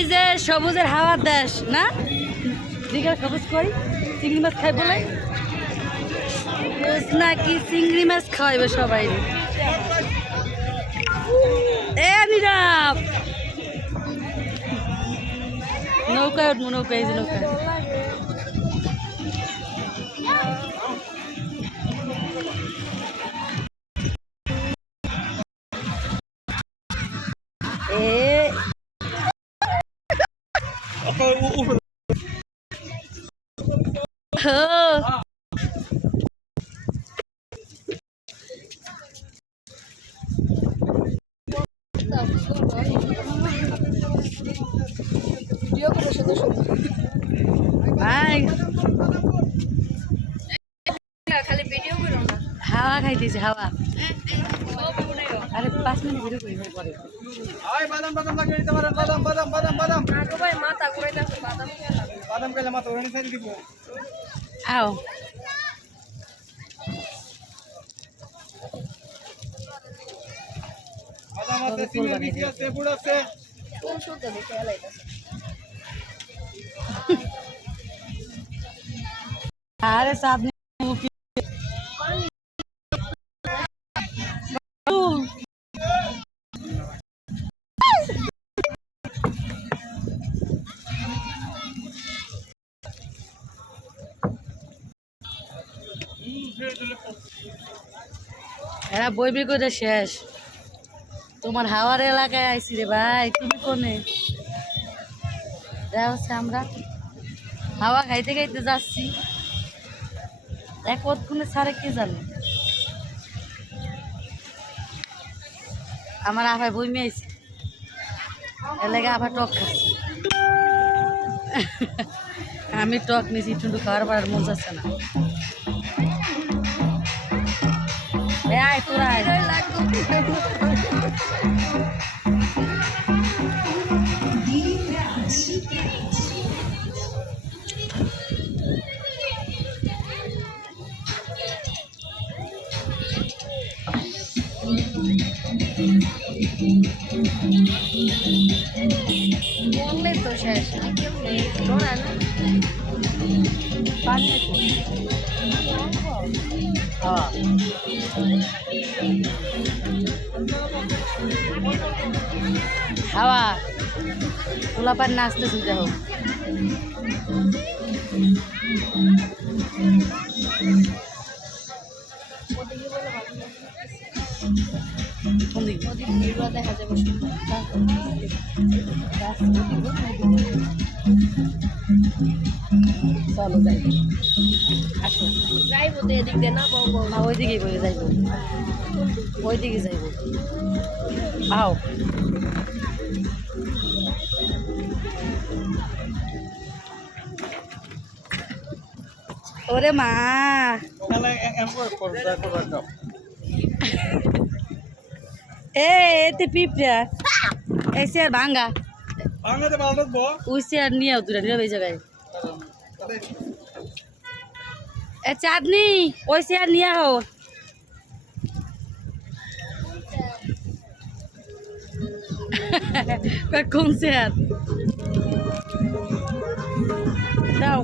এই যে সবুজের হাওয়ার দেশ না, দিকে সবুজ কই চিংড়ি মাছ খাই বলে নাকি চিংড়ি মাছ খাওয়াইবে সবাই। এ নীরব নৌকায় উঠবো, নৌকা এই যে নৌকা। হাওয়া খাইতেছে হাওয়া। আরে 5 মিনিট ভিডিও করি পরে। বাদাম বাদাম লাগিয়ে দিতে পারেন, বাদাম বাদাম বাদাম বাদাম ভাই মাথা ঘুরাইতেছে, বাদাম বাদাম খেলে মাথা ওখানে সাইড দিব। আও বাদাম আছে, চিংড়ি বিচি আছে, বুড় আছে। কোন শুদ্ধ দেখে এলাইতেছে। আরে সাদ এরা বই বই করে শেষ। তোমার হাওয়ার এলাকায় আইসি রে ভাই, তুমি কোনে? হচ্ছে আমরা হাওয়া খাইতে খাইতে যাচ্ছি, কতক্ষণে ছাড়ে কে জানে। আমার আভাই বই মেয়েছে এলাকা, আবার টক খাচ্ছি। আমি টক নিয়েছি, একটু খাওয়ার পর মন যাচ্ছে না। তোরা বললে তো শেষ ধরা না পানি হাওয়া তোলা পার নাচতে শুনতে হোক। দেখা যাবে। চলো যাই, আসো যাইবো তো এদিক দিয়ে না বউ না ওইদিকেই বলে যাইব, ওইদিকে যাইব। আও ওরে মা এতে পিঁপড়া এসে আর ভাঙ্গা উইসে আর নিয়ে দূরে নিয়ে ওই জায়গায় এ চাঁদনি ওই সে আর নিয়ে হো কোন চেয়ার দাও।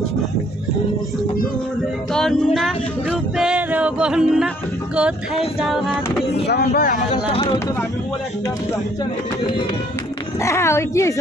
কন্যা রূপের বন্যা কোথায় যাও হাত হ্যাঁ ওই কি হয়েছ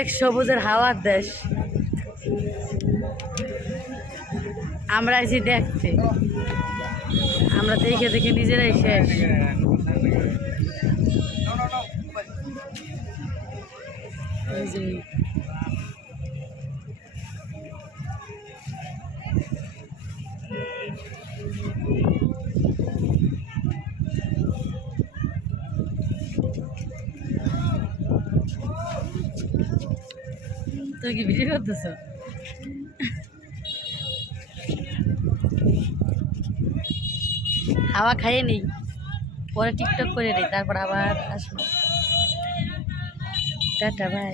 এক সবুজের হাওয়ার দেশ। আমরা আছি দেখতে, আমরা দেখে দেখে নিজেরাই শেষ। তুই কি ভিডিও করতেছ? হাওয়া খাইয়ে নেই। পরে টিকটক করে নেই, তারপর আবার আসবো। Tata, by.